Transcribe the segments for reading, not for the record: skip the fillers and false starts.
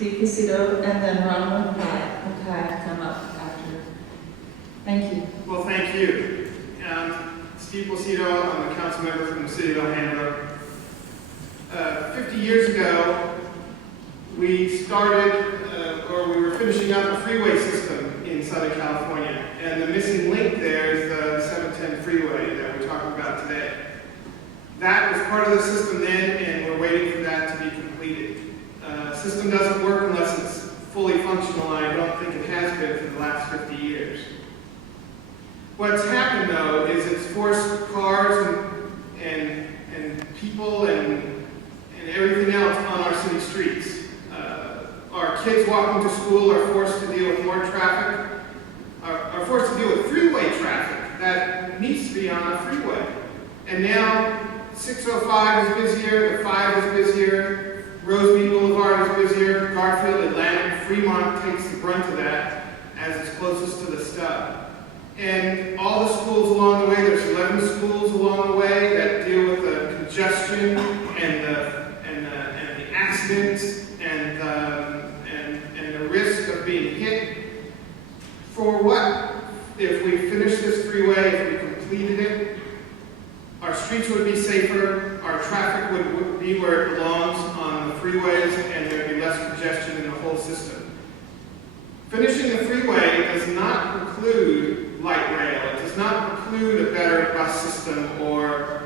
Steve Casito, and then Ronald Mackay come up after. Thank you. Well, thank you. Steve Casito, I'm a council member from the city of Alhambra. 50 years ago, we started, or we were finishing up a freeway system in Southern California, and the missing link there is the 710 freeway that we're talking about today. That was part of the system then, and we're waiting for that to be completed. System doesn't work unless it's fully functional, and I don't think it has been for the last 50 years. What's happened, though, is it's forced cars and people and everything else on our city streets. Our kids walking to school are forced to deal with more traffic, are forced to deal with freeway traffic that needs to be on our freeway. And now 605 is busier, the 5 is busier, Rosemead Boulevard is busier, Garfield, Atlantic, Fremont takes the brunt of that as it's closest to the stub. And all the schools along the way, there's 11 schools along the way that deal with the congestion and the accidents and the risk of being hit. For what? If we finished this freeway, if we completed it, our streets would be safer, our traffic would be where it belongs on the freeways, and there'd be less congestion in the whole system. Finishing the freeway does not preclude light rail. It does not preclude a better bus system or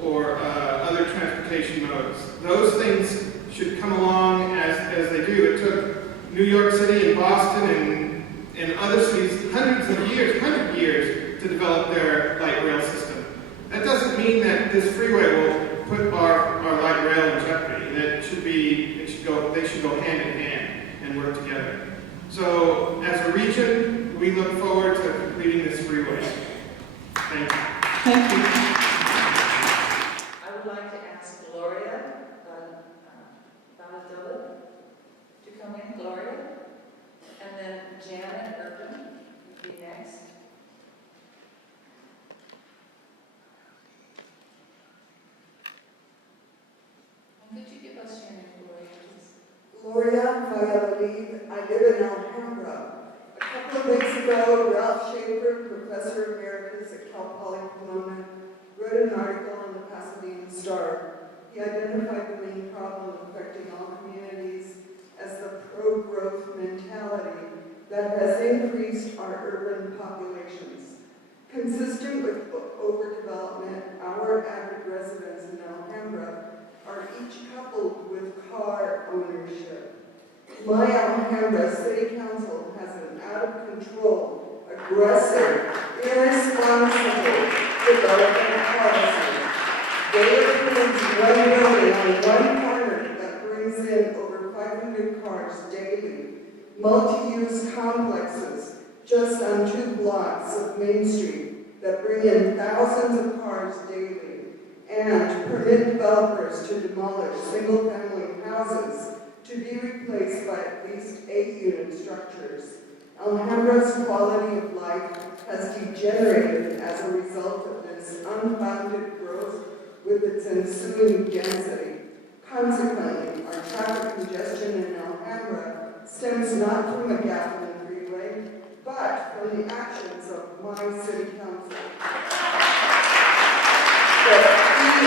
other transportation modes. Those things should come along as they do. It took New York City and Boston and other cities hundred years to develop their light rail system. That doesn't mean that this freeway will put our light rail in jeopardy. That they should go hand in hand and work together. So, as a region, we look forward to completing this freeway. Thank you. Thank you. I would like to ask Gloria Valladolid to come in, Gloria, and then Janet Urban would be next. And could you give us your name, Gloria, please? Gloria Valladolid. I live in Alhambra. A couple of weeks ago, Ralph Schaefer, Professor Emeritus at Cal Poly Pomona, wrote an article in the Pasadena Star. He identified the main problem affecting all communities as the pro-growth mentality that has increased our urban populations. Consistent with overdevelopment, our avid residents in Alhambra are each coupled with car ownership. My Alhambra City Council has an out-of-control, aggressive, irresponsible development policy. They approved one building on one corner that brings in over 500 cars daily, multi-use complexes just on 2 blocks of Main Street that bring in thousands of cars daily, and permit developers to demolish single-family houses to be replaced by at least 8-unit structures. Alhambra's quality of life has degenerated as a result of this unbounded growth with its ensuing density. Consequently, our traffic congestion in Alhambra stems not from a gap in the freeway, but from the actions of my city council. The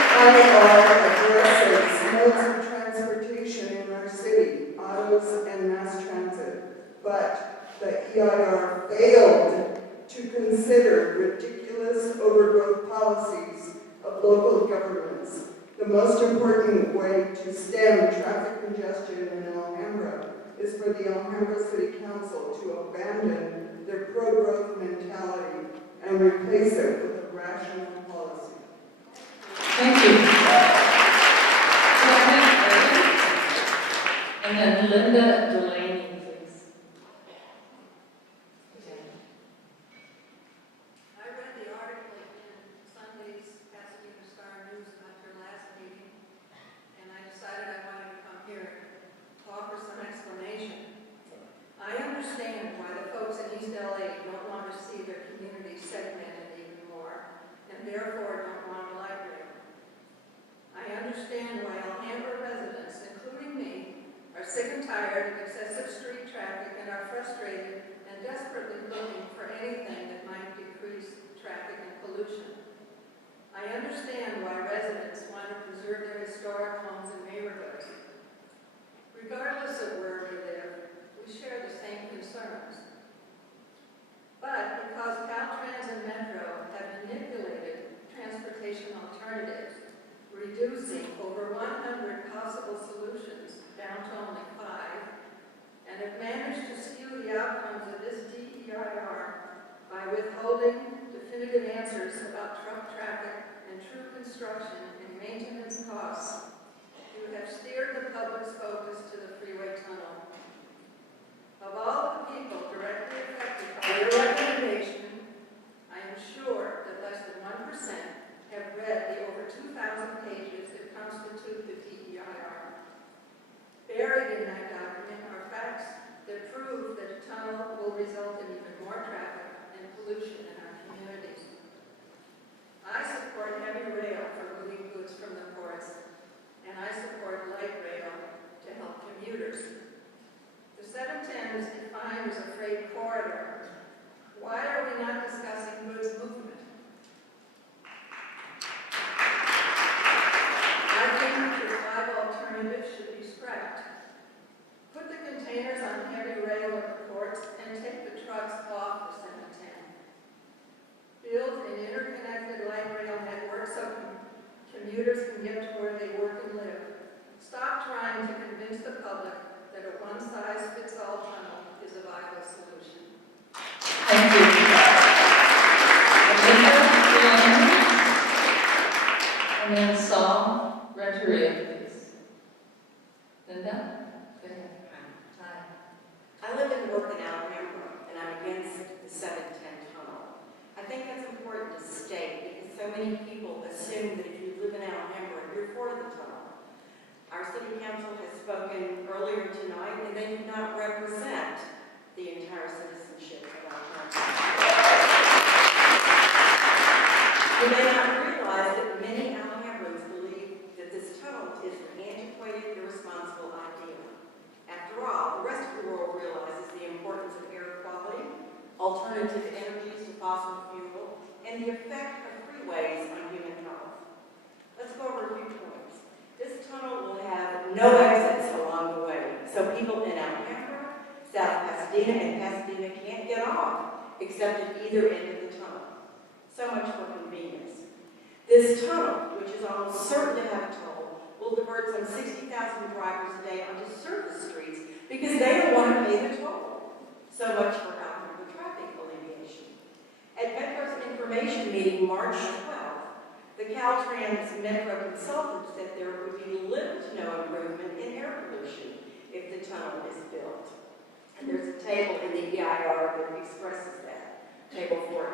DEIR addresses modes of transportation in our city, autos and mass transit, but the EIR failed to consider ridiculous overgrowth policies of local governments. The most important way to stem traffic congestion in Alhambra is for the Alhambra City Council to abandon their pro-growth mentality and replace it with a rational policy. Thank you. And then Linda Delaney, please. I read the article in Sunday's Pasadena Star News about your last meeting, and I decided I wanted to come here to offer some explanation. I understand why the folks in East LA don't want to see their community segmented even more, and therefore don't want a light rail. I understand why Alhambra residents, including me, are sick and tired of frustrated and desperately looking for anything that might decrease traffic and pollution. I understand why residents want to preserve their historic homes and neighborhoods. Regardless of where we live, we share the same concerns. But because Caltrans and Metro have manipulated transportation alternatives, reducing over 100 possible solutions down to only 5, and have managed to skew the outcomes of this DEIR by withholding definitive answers about truck traffic and true construction and maintenance costs, you have steered the public's focus to the freeway tunnel. Of all the people directly affected by your recommendation, I am sure that less than 1% have read the over 2,000 pages that constitute the DEIR. Buried in that document are facts that prove that a tunnel will result in even more traffic and pollution in our communities. I support heavy rail for moving goods from the ports, and I support light rail to help commuters. The 710 is defined as a freight corridor. Why are we not discussing goods movement? I think that your 5 alternatives should be scrapped. Put the containers on heavy rail at the ports and take the trucks off the 710. Build an interconnected light rail network so commuters can get to where they work and live. Stop trying to convince the public that a one-size-fits-all tunnel is a viable solution. Thank you. And then Saul Renteria, please. Linda? Go ahead. Hi. I live and work in Alhambra, and I'm against the 710 tunnel. I think that's important to state because so many people assume that if you live in Alhambra, you're for the tunnel. Our city council has spoken earlier tonight, and they do not represent the entire citizenship of Alhambra. You may not realize that many Alhambrans believe that this tunnel is an antiquated, irresponsible idea. After all, the rest of the world realizes the importance of air quality, alternative energies to fossil fuel, and the effect of freeways on human health. Let's go over a few points. This tunnel will have no exits along the way, so people in Alhambra, South Pasadena, and Pasadena can't get off except at either end of the tunnel. So much for convenience. This tunnel, which is almost certain to have a toll, will divert some 60,000 drivers a day onto surface streets because they don't want to pay the toll. So much for Alhambra traffic alleviation. At Metro's information meeting March 12th, the Caltrans Metro consultant said there would be little to no improvement in air pollution if the tunnel is built. And there's a table in the EIR that expresses that, table 40.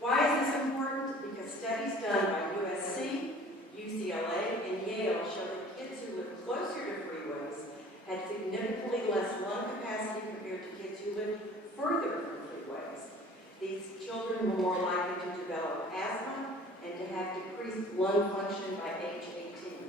Why is this important? Because studies done by USC, UCLA, and Yale show that kids who live closer to freeways had significantly less lung capacity compared to kids who live further from freeways. These children were more likely to develop asthma and to have decreased lung function by age 18.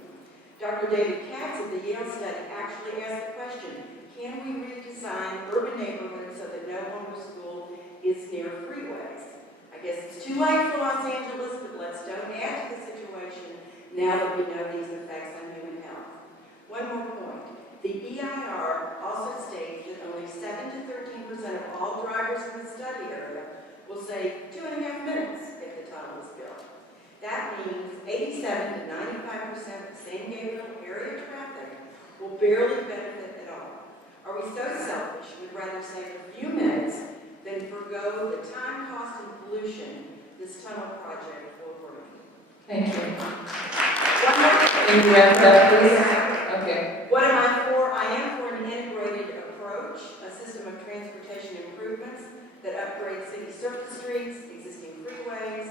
Dr. David Katz of the Yale study actually asked the question, can we redesign urban neighborhoods so that no home school is near freeways? I guess it's too late for Los Angeles, but let's don't add to the situation now that we know these effects on human health. One more point. The EIR also states that only 7 to 13% of all drivers in the study area will save 2.5 minutes if the tunnel is built. That means 87 to 95% of San Gabriel area traffic will barely benefit at all. Are we so selfish we'd rather save a few minutes than forego the time, cost, and pollution this tunnel project will bring? Thank you. One more thing. Can you wrap it up, please? Okay. What am I for? I am for an integrated approach, a system of transportation improvements that upgrades city surface streets, existing freeways,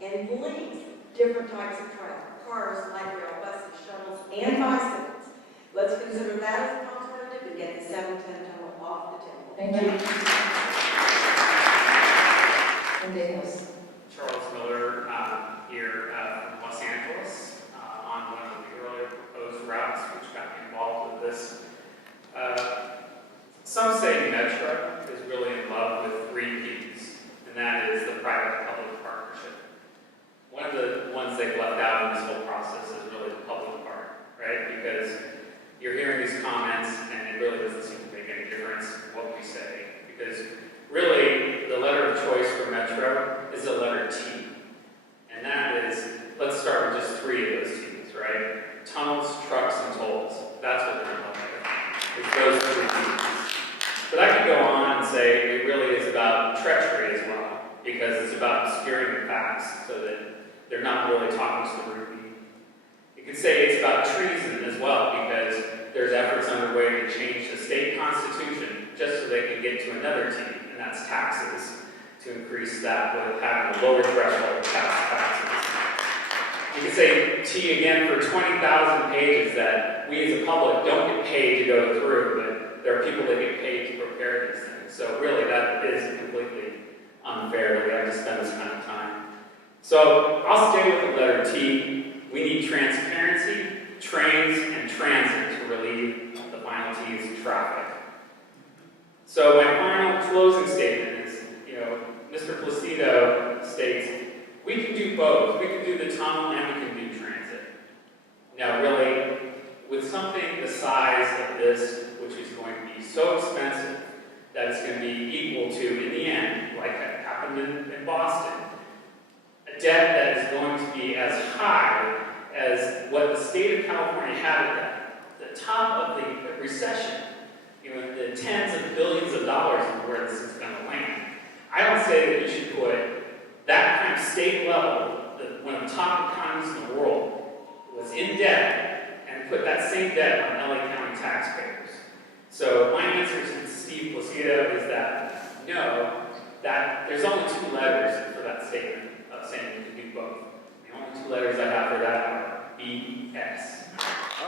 and links different types of traffic, cars, light rail, buses, shuttles, and bicycles. Let's consider that as an alternative and get the 710 tunnel off the table. Thank you. And Daniels. Charles Miller here from Los Angeles on one of the earlier proposed routes which got me involved with this. Some say Metro, the letter T. And that is, let's start with just 3 of those T's, right? Tunnels, trucks, and tolls. That's what they're about. It's those 3 T's. But I could go on and say it really is about treachery as well, because it's about obscuring the facts so that they're not really talking to the root meaning. You could say it's about treason as well, because there's efforts underway to change the state constitution just so they can get to another T, and that's taxes, to increase that with having a lower threshold of taxes. You could say T again for 20,000 pages that we as a public don't get paid to go through, but there are people that get paid to prepare these things. So really that is completely unfair that we have to spend this kind of time. So I'll stay with the letter T. We need transparency, trains, and transit to relieve the final T's, traffic. So my final closing statement is, Mr. Placido states, we can do both. We can do the tunnel and we can do transit. Now really, with something the size of this, which is going to be so expensive that it's going to be equal to, in the end, like that happened in Boston, a debt that is going to be as high as what the state of California had at the top of the recession, the tens of billions of dollars of where this is going to land. I don't say that you should put that kind of state level, one of the top economies in the world, was in debt, and put that same debt on LA County taxpayers. So my answer to Steve Placido is that no, that there's only 2 letters for that statement of saying you can do both.